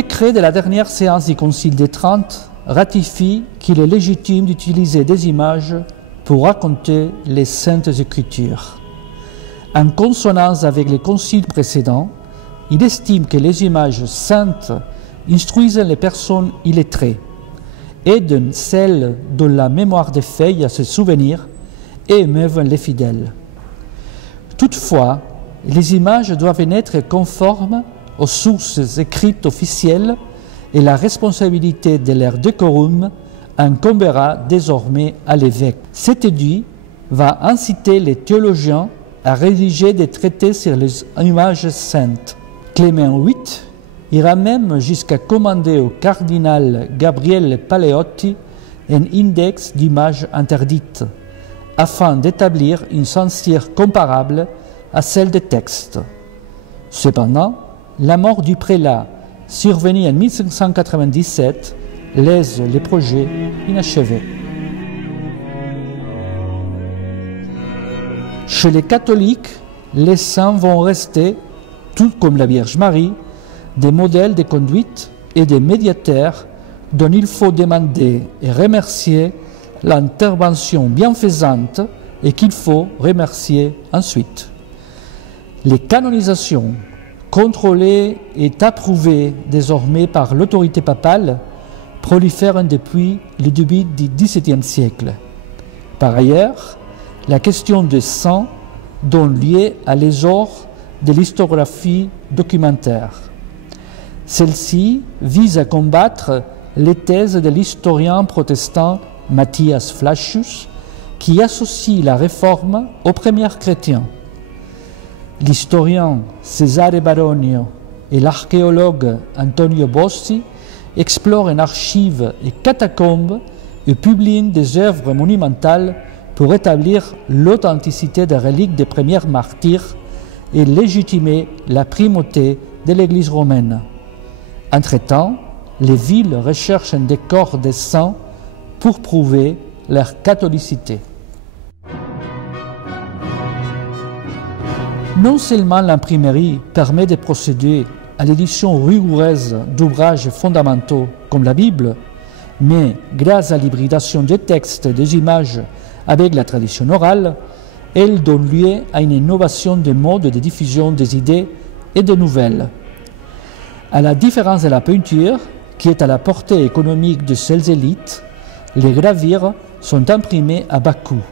décret de la dernière séance du Concile des Trente ratifie qu'il est légitime d'utiliser des images pour raconter les Saintes Écritures. En consonance avec les conciles précédents, il estime que les images saintes instruisent les personnes illettrées, aident celles dont la mémoire des faits à se souvenir et émeuvent les fidèles. Toutefois, les images doivent être conformes aux sources écrites officielles et la responsabilité de leur décorum incombera désormais à l'évêque. Cet édit va inciter les théologiens à rédiger des traités sur les images saintes. Clément VIII ira même jusqu'à commander au cardinal Gabriele Paleotti un index d'images interdites, afin d'établir une censure comparable à celle des textes. Cependant, la mort du prélat, survenue en 1597, laisse les projets inachevés. Chez les catholiques, les saints vont rester, tout comme la Vierge Marie, des modèles de conduite et des médiateurs dont il faut demander et remercier l'intervention bienfaisante et qu'il faut remercier ensuite. Les canonisations, contrôlées et approuvées désormais par l'autorité papale, prolifèrent depuis le début du XVIIe siècle. Par ailleurs, la question des saints donne lieu à l'essor de l'historiographie documentaire. Celle-ci vise à combattre les thèses de l'historien protestant Matthias Flacius, qui associe la réforme aux premiers chrétiens. L'historien Cesare Baronio et l'archéologue Antonio Bossi explorent en archives et catacombes et publient des œuvres monumentales pour établir l'authenticité des reliques des premiers martyrs et légitimer la primauté de l'Église romaine. Entre-temps, les villes recherchent un décor des saints pour prouver leur catholicité. Non seulement l'imprimerie permet de procéder à l'édition rigoureuse d'ouvrages fondamentaux comme la Bible, mais grâce à l'hybridation des textes et des images avec la tradition orale, elle donne lieu à une innovation des modes de diffusion des idées et des nouvelles. À la différence de la peinture, qui est à la portée économique de celles élites, les gravures sont imprimées à bas coût.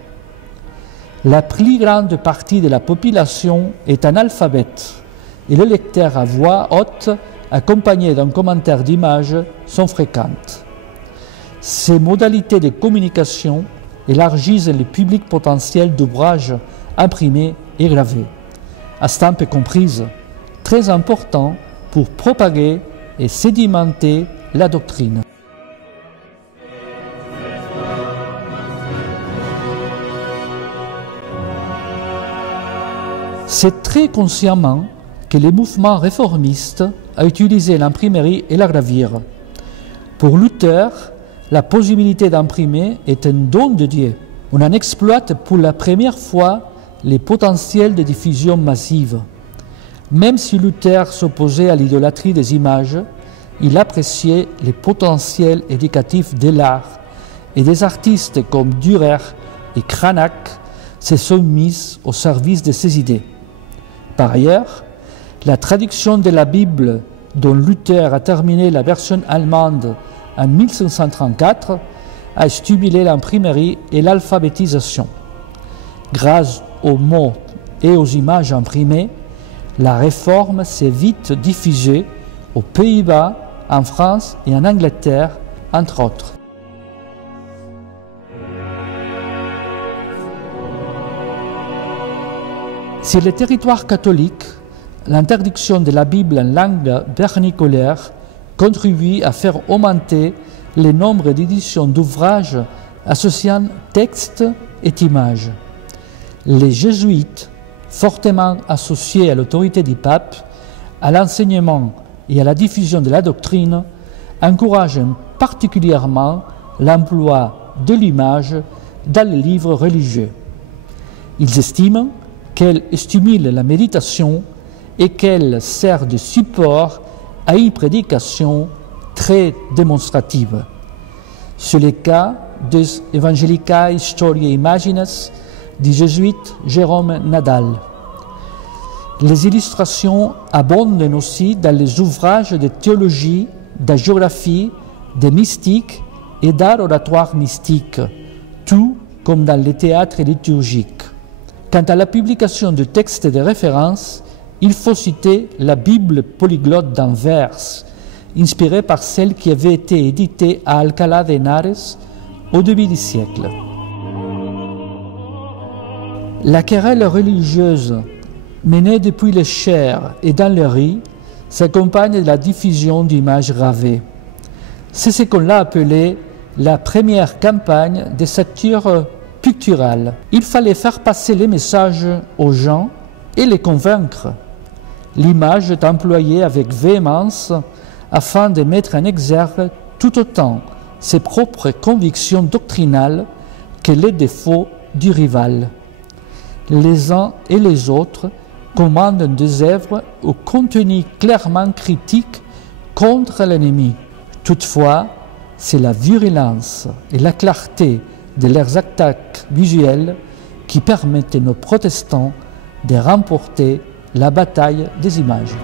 La plus grande partie de la population est analphabète et les lecteurs à voix haute, accompagnés d'un commentaire d'image, sont fréquentes. Ces modalités de communication élargissent le public potentiel d'ouvrages imprimés et gravés, estampes comprises, très important pour propager et sédimenter la doctrine. C'est très consciemment que le mouvement réformiste a utilisé l'imprimerie et la gravure. Pour Luther, la possibilité d'imprimer est un don de Dieu. On en exploite pour la première fois les potentiels de diffusion massive. Même si Luther s'opposait à l'idolâtrie des images, il appréciait les potentiels éducatifs de l'art et des artistes comme Dürer et Cranach se sont mis au service de ses idées. Par ailleurs, la traduction de la Bible dont Luther a terminé la version allemande en 1534 a stimulé l'imprimerie et l'alphabétisation. Grâce aux mots et aux images imprimées, la réforme s'est vite diffusée aux Pays-Bas, en France et en Angleterre, entre autres. Sur le territoire catholique, l'interdiction de la Bible en langue vernicolaire contribue à faire augmenter le nombre d'éditions d'ouvrages associant textes et images. Les jésuites, fortement associés à l'autorité du pape, à l'enseignement et à la diffusion de la doctrine, encouragent particulièrement l'emploi de l'image dans les livres religieux. Ils estiment qu'elle stimule la méditation et qu'elle sert de support à une prédication très démonstrative. C'est le cas des Evangelicae Historiae Imagines du jésuite Jérôme Nadal. Les illustrations abondent aussi dans les ouvrages de théologie, de géographie, de mystique et d'art oratoire mystique, tout comme dans les théâtres liturgiques. Quant à la publication de textes de référence, il faut citer la Bible polyglotte d'Anvers, inspirée par celle qui avait été éditée à Alcalá de Henares au début du siècle. La querelle religieuse menée depuis les chairs et dans les rues s'accompagne de la diffusion d'images gravées. C'est ce qu'on a appelé la première campagne de satire picturale. Il fallait faire passer les messages aux gens et les convaincre. L'image est employée avec véhémence afin de mettre en exergue tout autant ses propres convictions doctrinales que les défauts du rival. Les uns et les autres commandent des œuvres au contenu clairement critique contre l'ennemi. Toutefois, c'est la virulence et la clarté de leurs attaques visuelles qui permettent aux protestants de remporter la bataille des images.